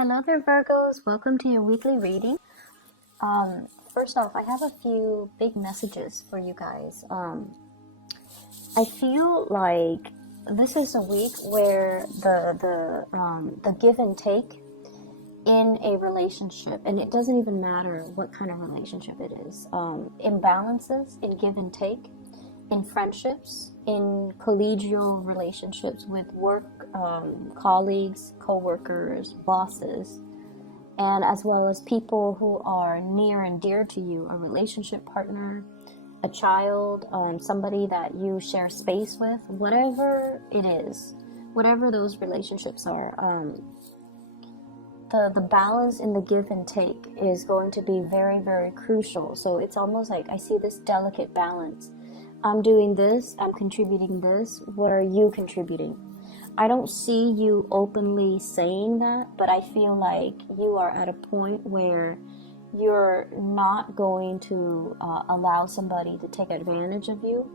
Hello there, Virgos. Welcome to your weekly reading. First off, I have a few big messages for you guys. I feel like this is a week where the give and take in a relationship, and it doesn't even matter what kind of relationship it is, imbalances in give and take in friendships, in collegial relationships with work colleagues, co-workers, bosses, and as well as people who are near and dear to you, a relationship partner, a child, somebody that you share space with, whatever it is, whatever those relationships are, the balance in the give and take is going to be very, very crucial. So it's almost like I see this delicate balance. I'm doing this, I'm contributing this, what are you contributing? I don't see you openly saying that, but I feel like you are at a point where you're not going to allow somebody to take advantage of you.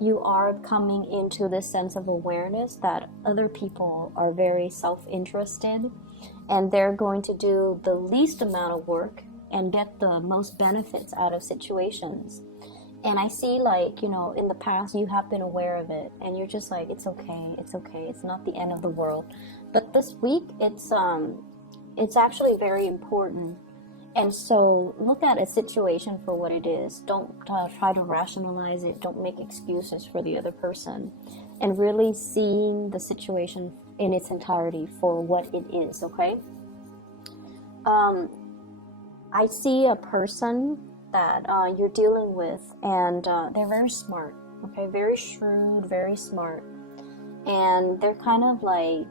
You are coming into this sense of awareness that other people are very self-interested and they're going to do the least amount of work and get the most benefits out of situations. And I see, like, in the past you have been aware of it and you're just like, it's okay, it's not the end of the world. But this week it's actually very important. And so look at a situation for what it is. Don't try to rationalize it. Don't make excuses for the other person, and really seeing the situation in its entirety for what it is. Okay. I see a person that you're dealing with, and they're very smart, okay, very shrewd, very smart, and they're kind of like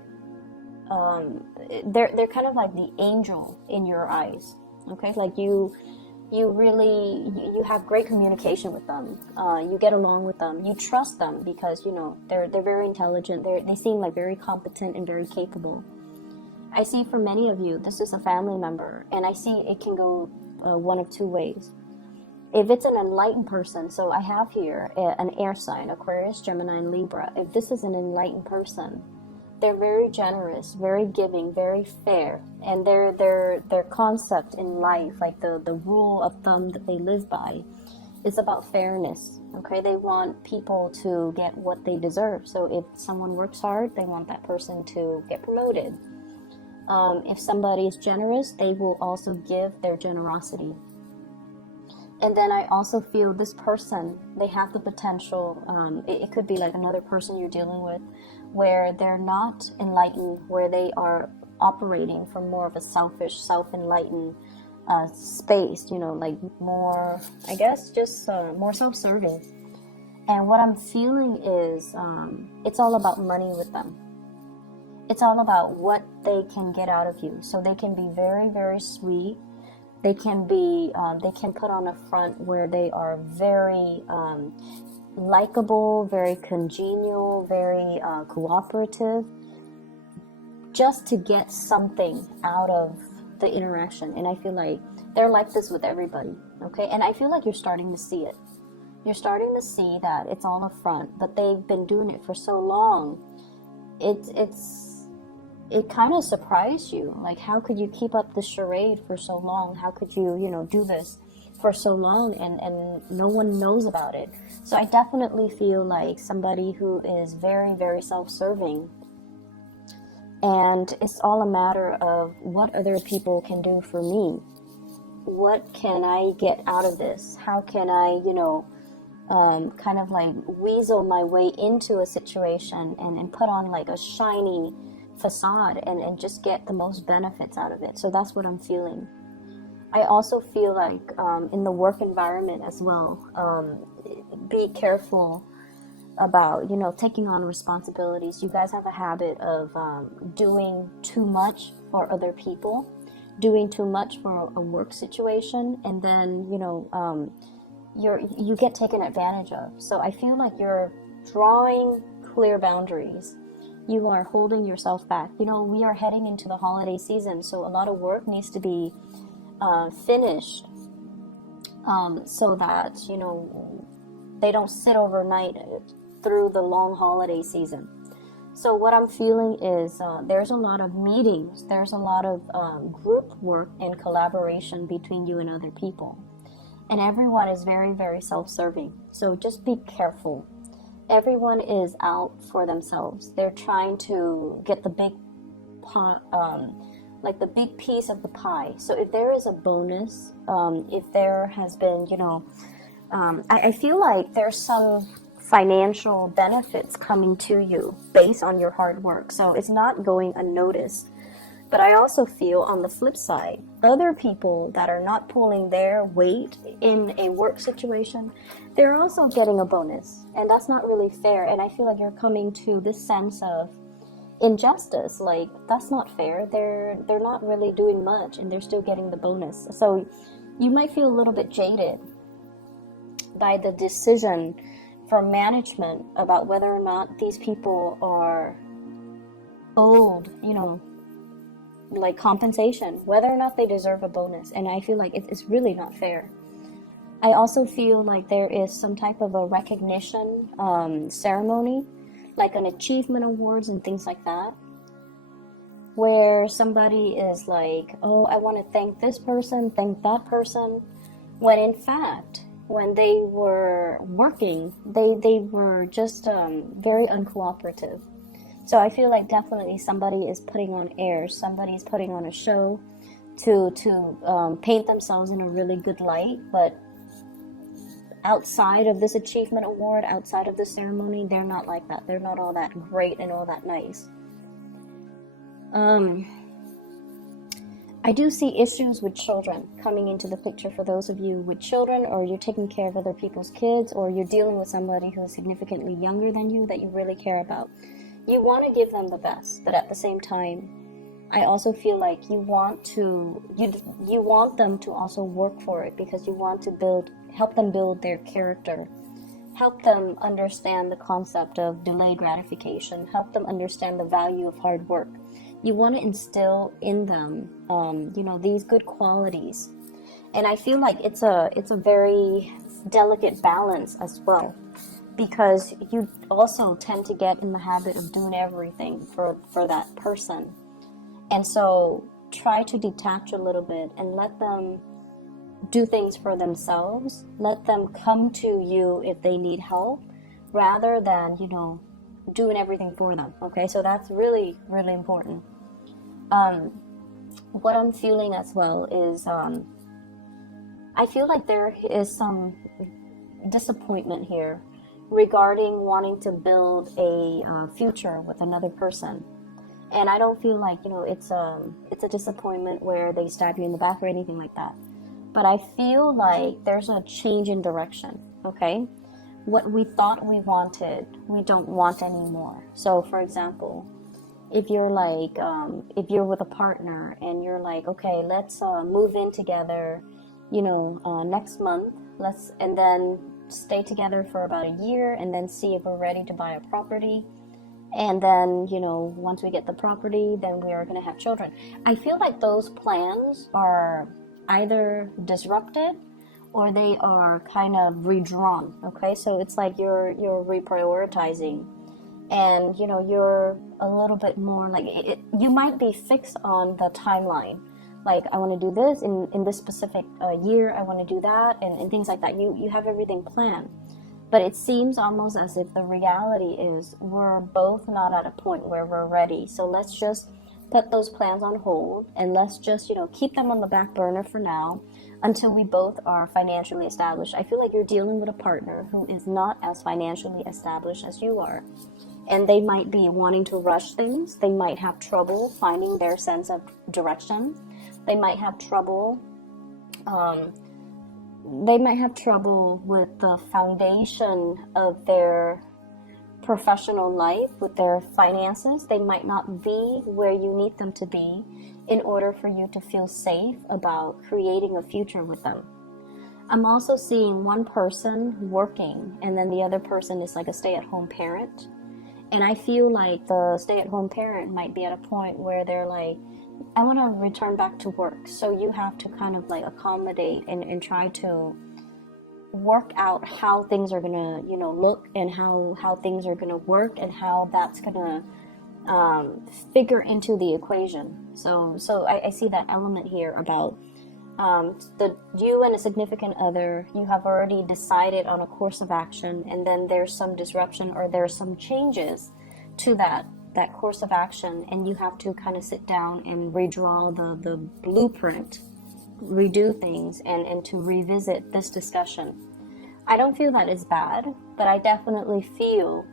they're kind of like the angel in your eyes, okay, like you have great communication with them, you get along with them, you trust them because they're very intelligent, they seem like very competent and very capable. I see for many of you this is a family member, and I see it can go one of two ways. If it's an enlightened person, so I have here an air sign, Aquarius, Gemini, and Libra. If this is an enlightened person, they're very generous, very giving, very fair, and their concept in life, like the rule of thumb that they live by, is about fairness. Okay, they want people to get what they deserve. So if someone works hard, they want that person to get promoted. If somebody is generous, they will also give their generosity. And then I also feel this person, they have the potential, it could be like another person you're dealing with, where they're not enlightened, where they are operating from more of a selfish, self-enlightened space, like more, I guess, just more self-serving. And what I'm feeling is it's all about money with them. It's all about what they can get out of you. So they can be very, very sweet. They can be, they can put on a front where they are very likable, very congenial, very cooperative, just to get something out of the interaction. And I feel like they're like this with everybody, okay? And I feel like you're starting to see it. You're starting to see that it's all a front, but they've been doing it for so long. It kind of surprised you. Like, how could you keep up the charade for so long? How could you, do this for so long and no one knows about it? So I definitely feel like somebody who is very, very self-serving. And it's all a matter of what other people can do for me. What can I get out of this? How can I, kind of like weasel my way into a situation and put on like a shiny facade and just get the most benefits out of it. So that's what I'm feeling. I also feel like in the work environment as well, be careful about taking on responsibilities. You guys have a habit of doing too much for other people, doing too much for a work situation, and then you get taken advantage of. So I feel like you're drawing clear boundaries. You are holding yourself back. We are heading into the holiday season, so a lot of work needs to be finished so that, they don't sit overnight through the long holiday season. So what I'm feeling is there's a lot of meetings, there's a lot of group work and collaboration between you and other people. And everyone is very, very self-serving. So just be careful. Everyone is out for themselves. They're trying to get the big pot, like the big piece of the pie. So if there is a bonus, if there has been, I feel like there's some financial benefits coming to you based on your hard work. So it's not going unnoticed. But I also feel on the flip side, other people that are not pulling their weight in a work situation, they're also getting a bonus. And that's not really fair. And I feel like you're coming to this sense of injustice. Like, that's not fair. They're not really doing much and they're still getting the bonus. So you might feel a little bit jaded by the decision from management about whether or not these people are owed, like compensation, whether or not they deserve a bonus. And I feel like it's really not fair. I also feel like there is some type of a recognition ceremony, like an achievement awards and things like that, where somebody is like, oh, I want to thank this person, thank that person, when in fact, when they were working, they were just very uncooperative. So I feel like definitely somebody is putting on airs, somebody is putting on a show to paint themselves in a really good light, but outside of this achievement award, outside of the ceremony, they're not like that. They're not all that great and all that nice. I do see issues with children coming into the picture for those of you with children, or you're taking care of other people's kids, or you're dealing with somebody who is significantly younger than you that you really care about. You want to give them the best, but at the same time, I also feel like you want them to also work for it, because you want to help them build their character, help them understand the concept of delayed gratification, help them understand the value of hard work. You want to instill in them, these good qualities. And I feel like it's a very delicate balance as well, because you also tend to get in the habit of doing everything for that person. And so try to detach a little bit and let them do things for themselves. Let them come to you if they need help, rather than, doing everything for them. Okay, so that's really, really important. What I'm feeling as well is I feel like there is some disappointment here regarding wanting to build a future with another person. And I don't feel like, it's a disappointment where they stab you in the back or anything like that. But I feel like there's a change in direction, okay? What we thought we wanted, we don't want anymore. So, for example, if you're like, if you're with a partner and you're like, okay, let's move in together, next month, and then stay together for about a year and then see if we're ready to buy a property. And then, once we get the property, then we are going to have children. I feel like those plans are either disrupted or they are kind of redrawn. Okay, so it's like you're reprioritizing, and you're a little bit more like you might be fixed on the timeline. Like, I want to do this in this specific year, I want to do that, and things like that. You have everything planned. But it seems almost as if the reality is we're both not at a point where we're ready. So let's just put those plans on hold, and let's just, keep them on the back burner for now until we both are financially established. I feel like you're dealing with a partner who is not as financially established as you are. And they might be wanting to rush things. They might have trouble finding their sense of direction. They might have trouble with the foundation of their professional life, with their finances. They might not be where you need them to be in order for you to feel safe about creating a future with them. I'm also seeing one person working, and then the other person is like a stay-at-home parent. And I feel like the stay-at-home parent might be at a point where they're like, I want to return back to work. So you have to kind of like accommodate and try to work out how things are going to, look, and how things are going to work, and how that's going to figure into the equation. So I see that element here about you and a significant other, you have already decided on a course of action, and then there's some disruption or there's some changes to that course of action, and you have to kind of sit down and redraw the blueprint, redo things, and to revisit this discussion. I don't feel that is bad, but I definitely feel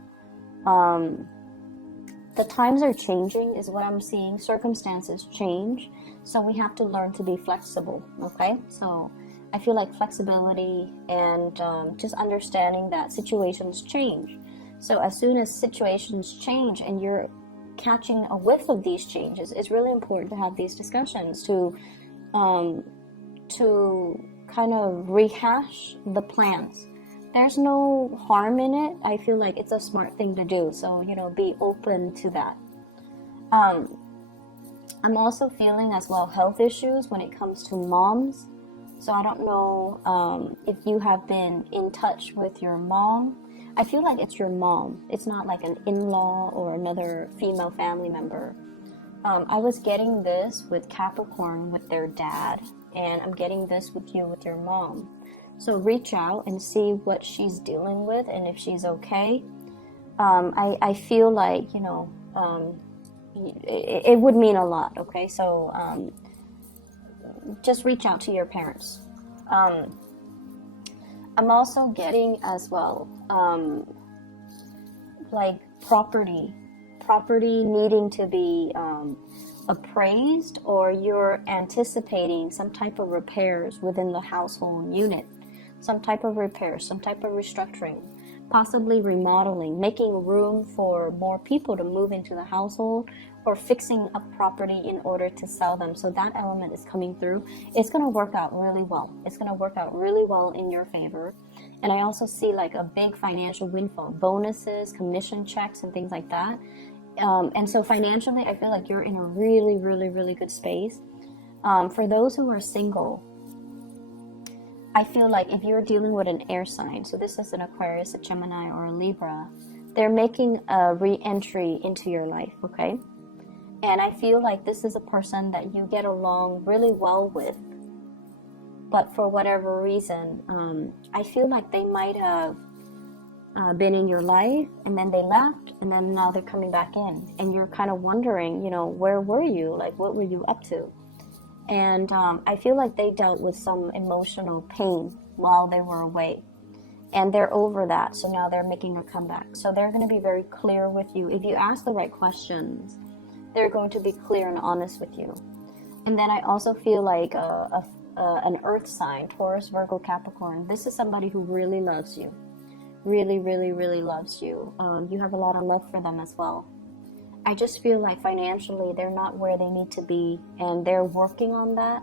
the times are changing is what I'm seeing. Circumstances change, so we have to learn to be flexible, okay? So I feel like flexibility and just understanding that situations change. So as soon as situations change and you're catching a whiff of these changes, it's really important to have these discussions to kind of rehash the plans. There's no harm in it. I feel like it's a smart thing to do. So, be open to that. I'm also feeling as well health issues when it comes to moms. So I don't know if you have been in touch with your mom. I feel like it's your mom. It's not like an in-law or another female family member. I was getting this with Capricorn with their dad, and I'm getting this with you with your mom. So reach out and see what she's dealing with and if she's okay. I feel like, it would mean a lot, okay? So just reach out to your parents. I'm also getting as well, like property needing to be appraised, or you're anticipating some type of repairs within the household unit, some type of repairs, some type of restructuring, possibly remodeling, making room for more people to move into the household, or fixing up property in order to sell them. So that element is coming through. It's going to work out really well. It's going to work out really well in your favor. And I also see like a big financial windfall, bonuses, commission checks, and things like that. And so financially, I feel like you're in a really, really, really good space. For those who are single, I feel like if you're dealing with an air sign, so this is an Aquarius, a Gemini, or a Libra, they're making a re-entry into your life, okay? And I feel like this is a person that you get along really well with, but for whatever reason, I feel like they might have been in your life, and then they left, and then now they're coming back in, and you're kind of wondering, where were you? Like, what were you up to? And I feel like they dealt with some emotional pain while they were away, and they're over that, so now they're making a comeback. So they're going to be very clear with you. If you ask the right questions, they're going to be clear and honest with you. And then I also feel like an earth sign, Taurus, Virgo, Capricorn. This is somebody who really loves you. Really, really, really loves you. You have a lot of love for them as well. I just feel like financially they're not where they need to be, and they're working on that.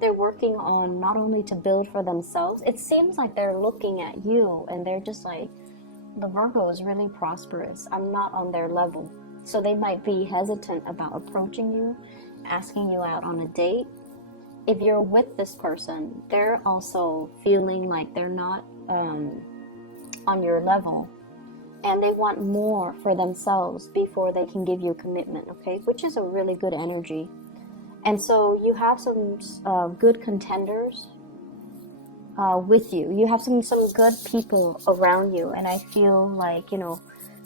They're working on not only to build for themselves. It seems like they're looking at you and they're just like, the Virgo is really prosperous. I'm not on their level. So they might be hesitant about approaching you, asking you out on a date. If you're with this person, they're also feeling like they're not on your level, and they want more for themselves before they can give you a commitment, okay? Which is a really good energy. And so you have some good contenders with you. You have some good people around you, and I feel like,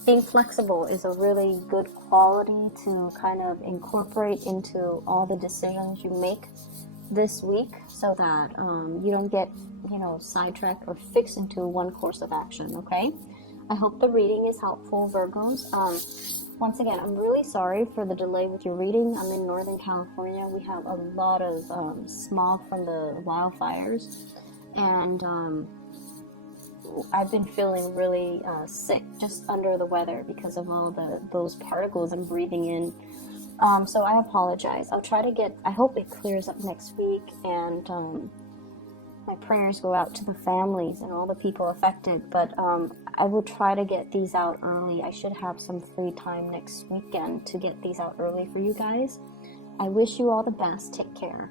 being flexible is a really good quality to kind of incorporate into all the decisions you make this week, so that you don't get, sidetracked or fixed into one course of action, okay? I hope the reading is helpful, Virgos. Once again, I'm really sorry for the delay with your reading. I'm in Northern California. We have a lot of smog from the wildfires, and I've been feeling really sick, just under the weather because of all those particles I'm breathing in. So I apologize. I hope it clears up next week, and my prayers go out to the families and all the people affected, but I will try to get these out early. I should have some free time next weekend to get these out early for you guys. I wish you all the best. Take care.